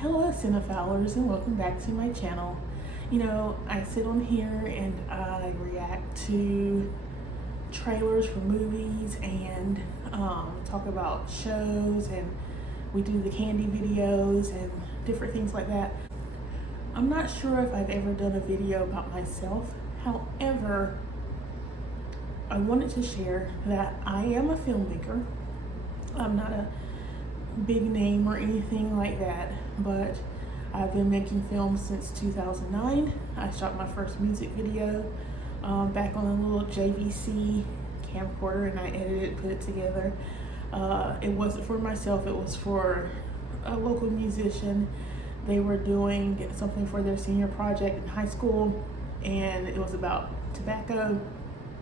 Hello Cinephalers, and welcome back to my channel. You know, I sit on here and I react to trailers for movies and talk about shows, and we do the candy videos and different things like that. I'm not sure if I've ever done a video about myself. However, I wanted to share that I am a filmmaker. I'm not a big name or anything like that, but I've been making films since 2009. I shot my first music video back on a little JVC camcorder, and I edited, put it together. It wasn't for myself, it was for a local musician. They were doing something for their senior project in high school, and it was about tobacco,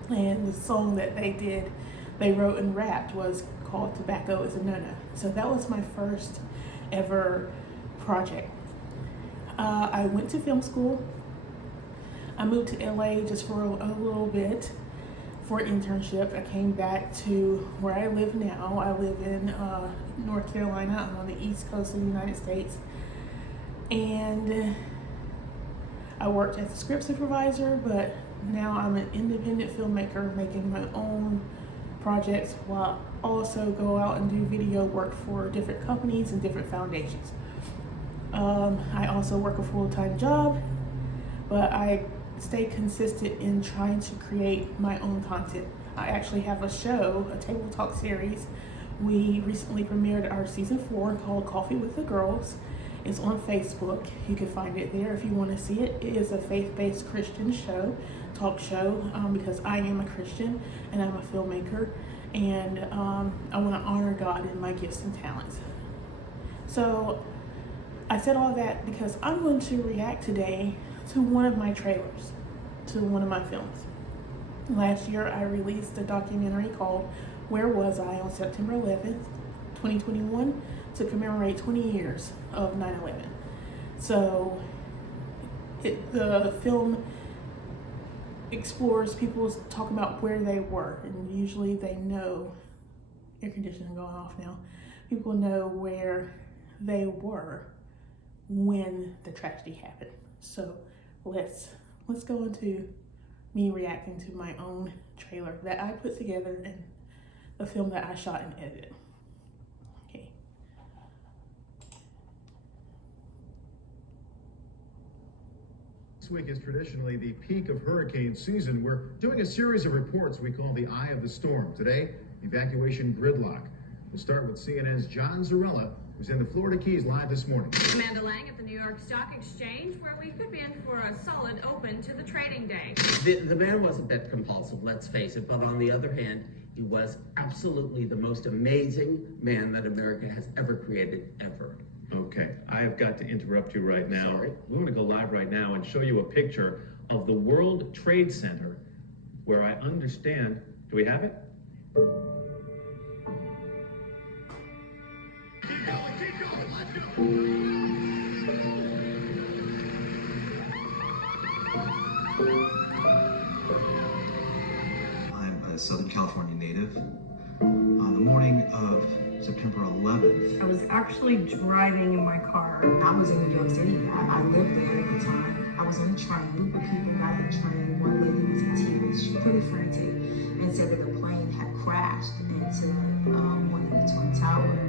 and the song that they wrote and rapped was called Tobacco is a No-No. So that was my first ever project. I went to film school. I moved to LA just for a little bit for an internship. I came back to where I live now. I live in North Carolina. I'm on the East Coast of the United States. And I worked as a script supervisor, but now I'm an independent filmmaker making my own projects while also go out and do video work for different companies and different foundations. I also work a full-time job, but I stay consistent in trying to create my own content. I actually have a show, a table talk series. We recently premiered our season 4 called Coffee with the Girls. It's on Facebook. You can find it there if you want to see it. It is a faith-based Christian show, talk show, because I am a Christian and I'm a filmmaker, and I want to honor God in my gifts and talents. So I said all that because I'm going to react today to one of my trailers, to one of my films. Last year I released a documentary called Where Was I on September 11th, 2021 to commemorate 20 years of 9/11. So the film explores, people talk about where they were, and usually they know, air conditioning going off now, people know where they were when the tragedy happened. So let's go into me reacting to my own trailer that I put together and the film that I shot and edited. Okay. This week is traditionally the peak of hurricane season. We're doing a series of reports we call the Eye of the Storm. Today, evacuation gridlock. We'll start with CNN's John Zarella, who's in the Florida Keys live this morning. Amanda Lang at the New York Stock Exchange, where we could be in for a solid open to the trading day. The man was a bit compulsive, let's face it, but on the other hand, he was absolutely the most amazing man that America has ever created, ever. Okay, I've got to interrupt you right now. Sorry. We want to go live right now and show you a picture of the World Trade Center, where I understand, do we have it? I'm a Southern California native. On the morning of September 11th, I was actually driving in my car. I was in New York City. I lived there at the time. I was on a train. A group of people got on the train. One lady was in tears. She was pretty frantic and said that the plane had crashed into one of the Twin Towers.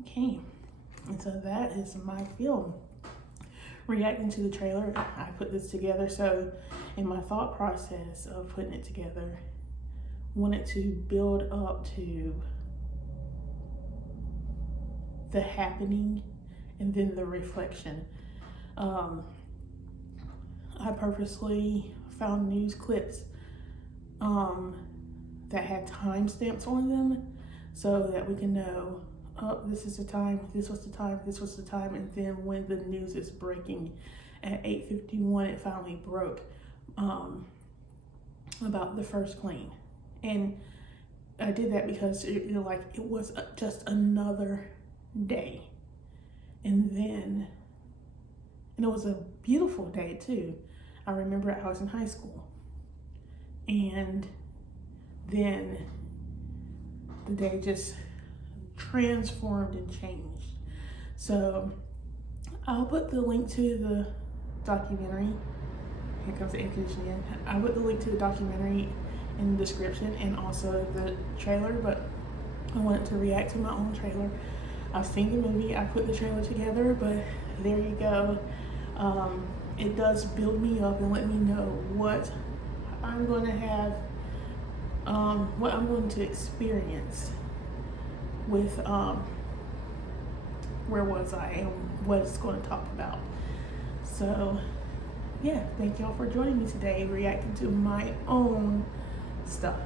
Okay, and so that is my film. Reacting to the trailer, I put this together. So in my thought process of putting it together, wanted to build up to the happening and then the reflection. I purposely found news clips that had timestamps on them so that we can know, oh, this is the time, this was the time, this was the time, and then when the news is breaking at 8:51, it finally broke about the first plane. And I did that because it was just another day. And then And it was a beautiful day too. I remember I was in high school. And then the day just transformed and changed. So I'll put the link to the documentary. Here comes the air conditioning. I'll put the link to the documentary in the description and also the trailer, but I wanted to react to my own trailer. I've seen the movie, I put the trailer together, but there you go. It does build me up and let me know what I'm going to have, what I'm going to experience with where was I and what it's going to talk about. So yeah, thank y'all for joining me today, reacting to my own stuff.